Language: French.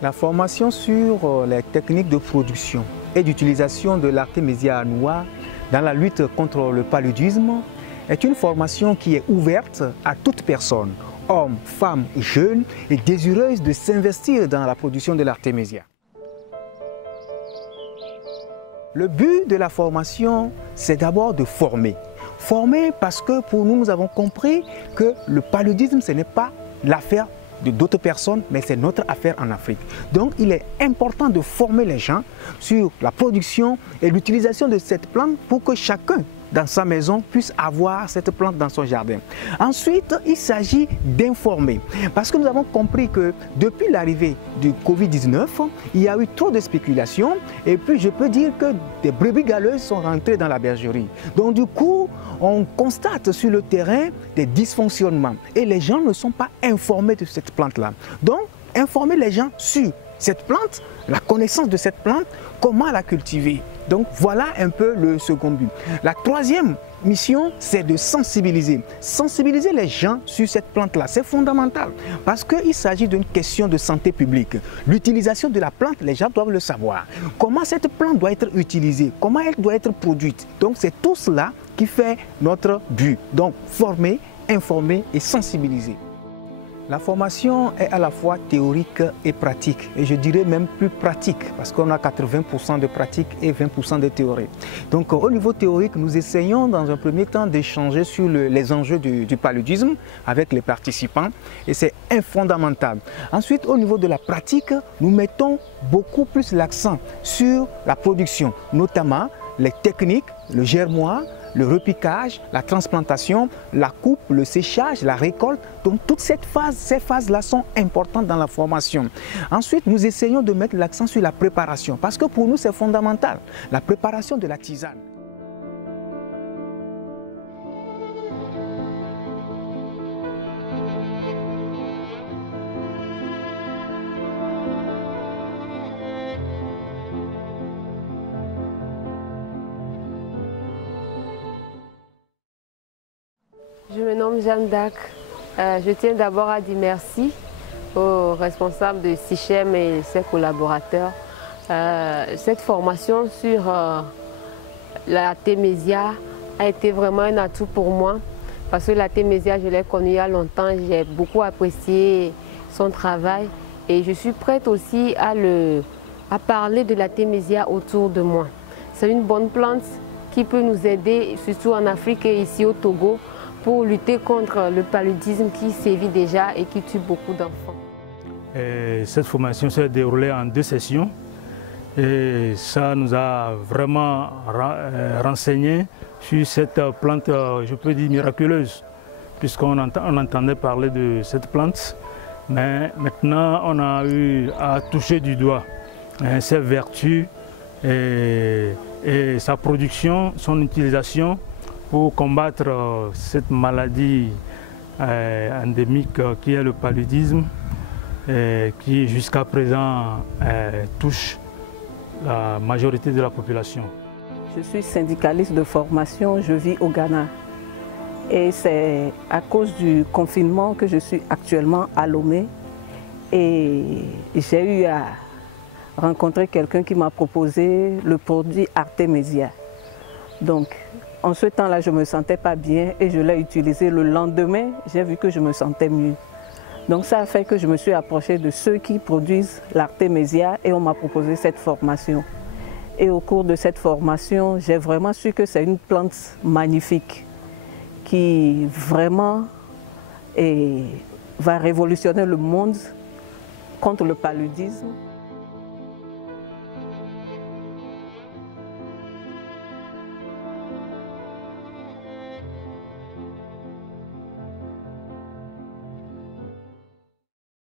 La formation sur les techniques de production et d'utilisation de l'artémisia annua dans la lutte contre le paludisme est une formation qui est ouverte à toute personne, hommes, femmes et jeunes, et désireuse de s'investir dans la production de l'artémisia. Le but de la formation, c'est d'abord de former. Former parce que pour nous, nous avons compris que le paludisme, ce n'est pas l'affaire de d'autres personnes, mais c'est notre affaire en Afrique. Donc il est important de former les gens sur la production et l'utilisation de cette plante pour que chacun dans sa maison puisse avoir cette plante dans son jardin. Ensuite, il s'agit d'informer parce que nous avons compris que depuis l'arrivée du Covid-19, il y a eu trop de spéculations et puis je peux dire que des brebis galeuses sont rentrées dans la bergerie. Donc du coup, on constate sur le terrain des dysfonctionnements et les gens ne sont pas informés de cette plante-là. Donc, informer les gens sur cette plante, la connaissance de cette plante, comment la cultiver. Donc voilà un peu le second but. La troisième mission, c'est de sensibiliser. Sensibiliser les gens sur cette plante-là, c'est fondamental parce qu'il s'agit d'une question de santé publique. L'utilisation de la plante, les gens doivent le savoir. Comment cette plante doit être utilisée, comment elle doit être produite. Donc c'est tout cela qui fait notre but. Donc former, informer et sensibiliser. La formation est à la fois théorique et pratique, et je dirais même plus pratique, parce qu'on a 80% de pratique et 20% de théorie. Donc au niveau théorique, nous essayons dans un premier temps d'échanger sur les enjeux du paludisme avec les participants, et c'est fondamental. Ensuite, au niveau de la pratique, nous mettons beaucoup plus l'accent sur la production, notamment les techniques, le germoir, le repiquage, la transplantation, la coupe, le séchage, la récolte. Donc toutes ces phases-là sont importantes dans la formation. Ensuite, nous essayons de mettre l'accent sur la préparation parce que pour nous, c'est fondamental. La préparation de la tisane. Je me nomme Jeanne d'Arc. Je tiens d'abord à dire merci aux responsables de SICHEM et ses collaborateurs. Cette formation sur l'artémisia a été vraiment un atout pour moi parce que l'artémisia, je l'ai connue il y a longtemps, j'ai beaucoup apprécié son travail et je suis prête aussi à parler de l'artémisia autour de moi. C'est une bonne plante qui peut nous aider, surtout en Afrique et ici au Togo, pour lutter contre le paludisme qui sévit déjà et qui tue beaucoup d'enfants. Cette formation s'est déroulée en 2 sessions et ça nous a vraiment renseigné sur cette plante, je peux dire miraculeuse, puisqu'on entendait parler de cette plante, mais maintenant on a eu à toucher du doigt ses vertus et sa production, son utilisation pour combattre cette maladie endémique qui est le paludisme, qui jusqu'à présent touche la majorité de la population. Je suis syndicaliste de formation, je vis au Ghana. Et c'est à cause du confinement que je suis actuellement à Lomé. Et j'ai eu à rencontrer quelqu'un qui m'a proposé le produit artémisia. Donc, en ce temps-là, je ne me sentais pas bien et je l'ai utilisé. Le lendemain, j'ai vu que je me sentais mieux. Donc ça a fait que je me suis approchée de ceux qui produisent l'artémisia et on m'a proposé cette formation. Et au cours de cette formation, j'ai vraiment su que c'est une plante magnifique qui vraiment va révolutionner le monde contre le paludisme.